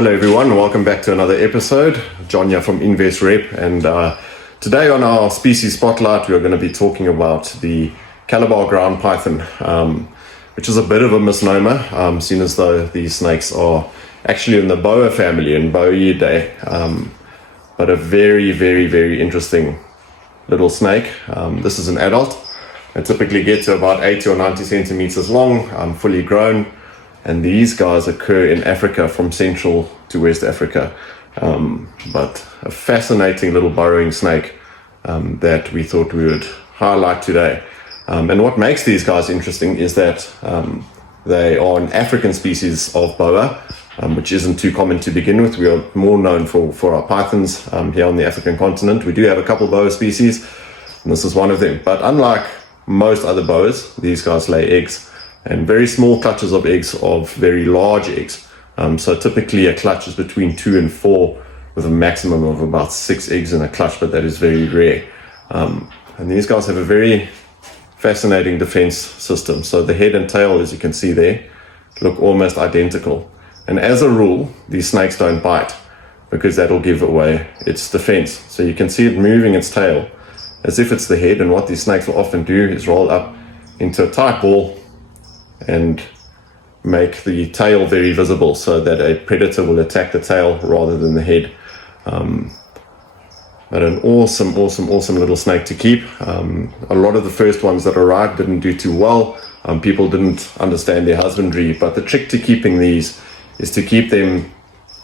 Hello everyone, welcome back to another episode. John here from Invesrep, and today on our species spotlight we are going to be talking about the Calabar ground python, which is a bit of a misnomer, seeing as though these snakes are actually in the boa family, in Boiidae, but a very, very, very interesting little snake. This is an adult. They typically get to about 80 or 90 centimeters long, fully grown. And these guys occur in Africa from Central to West Africa. But a fascinating little burrowing snake that we thought we would highlight today. And what makes these guys interesting is that they are an African species of boa, which isn't too common to begin with. We are more known for our pythons here on the African continent. We do have a couple boa species, and this is one of them. But unlike most other boas, these guys lay eggs. And very small clutches of eggs of very large eggs. So typically a clutch is between 2 and 4 with a maximum of about 6 eggs in a clutch, but that is very rare. And these guys have a very fascinating defense system. So the head and tail, as you can see there, look almost identical. And as a rule, these snakes don't bite because that'll give away its defense. So you can see it moving its tail as if it's the head, and what these snakes will often do is roll up into a tight ball and make the tail very visible so that a predator will attack the tail rather than the head. But an awesome little snake to keep. A lot of the first ones that arrived didn't do too well. People didn't understand their husbandry, but the trick to keeping these is to keep them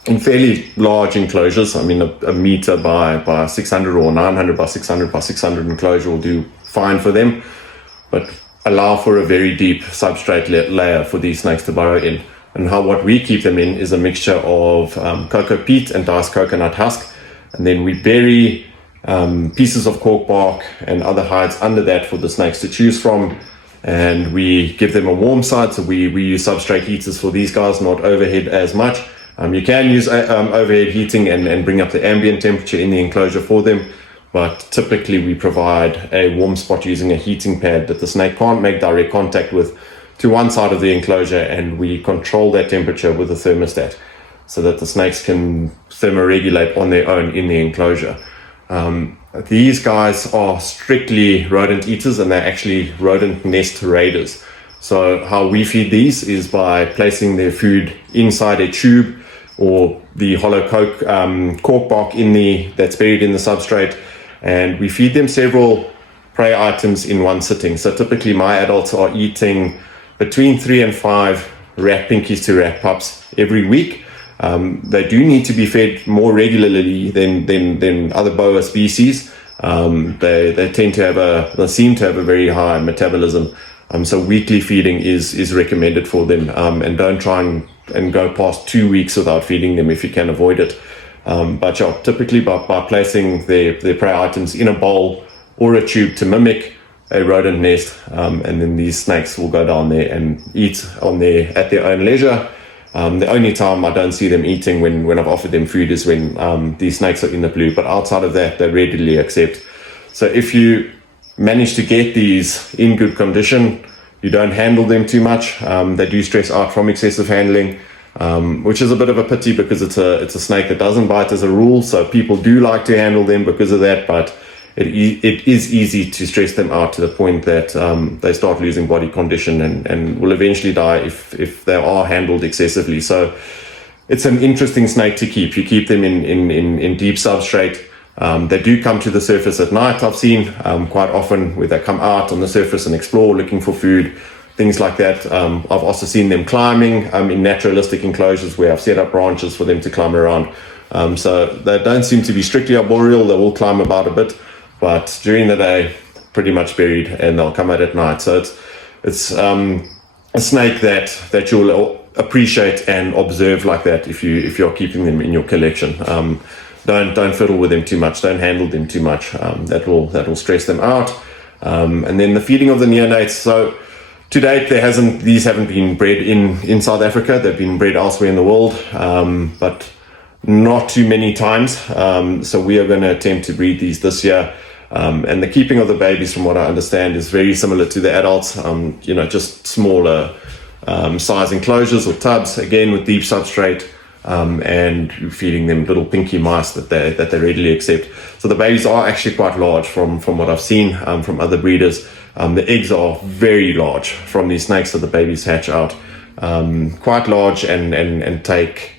in fairly large enclosures. I mean, a meter by 600 or 900 by 600 by 600 enclosure will do fine for them, but allow for a very deep substrate layer for these snakes to burrow in. And what we keep them in is a mixture of cocoa peat and diced coconut husk, and then we bury pieces of cork bark and other hides under that for the snakes to choose from, and we give them a warm side. So we use substrate heaters for these guys, not overhead as much. You can use overhead heating and bring up the ambient temperature in the enclosure for them, but typically we provide a warm spot using a heating pad that the snake can't make direct contact with to one side of the enclosure, and we control that temperature with a thermostat so that the snakes can thermoregulate on their own in the enclosure. These guys are strictly rodent eaters, and they're actually rodent nest raiders. So how we feed these is by placing their food inside a tube or the hollow cork bark that's buried in the substrate, and we feed them several prey items in one sitting. So typically my adults are eating between 3 and 5 rat pinkies to rat pups every week. They do need to be fed more regularly than other boa species. They seem to have a very high metabolism. So weekly feeding is recommended for them, and don't try and go past 2 weeks without feeding them if you can avoid it. But yeah, typically by placing their prey items in a bowl or a tube to mimic a rodent nest, and then these snakes will go down there and eat at their own leisure. The only time I don't see them eating when I've offered them food is when these snakes are in the blue, but outside of that they readily accept. So if you manage to get these in good condition, you don't handle them too much. They do stress out from excessive handling, which is a bit of a pity because it's a snake that doesn't bite as a rule. So people do like to handle them because of that, but it is easy to stress them out to the point that they start losing body condition and will eventually die if they are handled excessively. So it's an interesting snake to keep. You keep them in deep substrate. They do come to the surface at night, I've seen quite often, where they come out on the surface and explore, looking for food, things like that. I've also seen them climbing in naturalistic enclosures where I've set up branches for them to climb around. So they don't seem to be strictly arboreal. They will climb about a bit, but during the day, pretty much buried, and they'll come out at night. So it's a snake that you'll appreciate and observe like that if you're keeping them in your collection. Don't fiddle with them too much. Don't handle them too much. That will stress them out. And then the feeding of the neonates. So to date, these haven't been bred in South Africa. They've been bred elsewhere in the world, but not too many times. So we are going to attempt to breed these this year. And the keeping of the babies, from what I understand, is very similar to the adults. Just smaller size enclosures or tubs, again with deep substrate. and you're feeding them little pinky mice that they readily accept. So the babies are actually quite large from what I've seen from other breeders. The eggs are very large from these snakes that the babies hatch out, quite large and take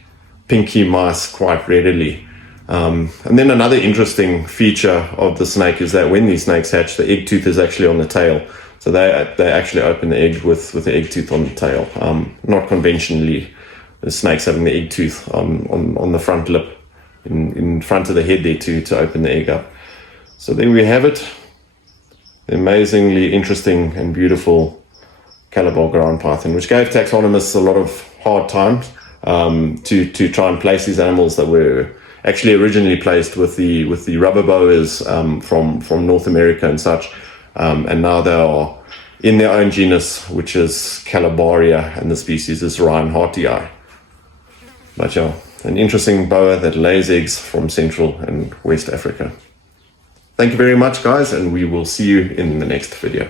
pinky mice quite readily. And then another interesting feature of the snake is that when these snakes hatch, the egg tooth is actually on the tail. So they actually open the egg with the egg tooth on the tail, not conventionally. The snakes having the egg tooth on the front lip, in front of the head there to open the egg up. So there we have it. The amazingly interesting and beautiful Calabar ground python, which gave taxonomists a lot of hard times to try and place these animals that were actually originally placed with the rubber boas from North America and such, and now they are in their own genus, which is Calabaria, and the species is Reinhardtii. But yeah, an interesting boa that lays eggs from Central and West Africa. Thank you very much, guys, and we will see you in the next video.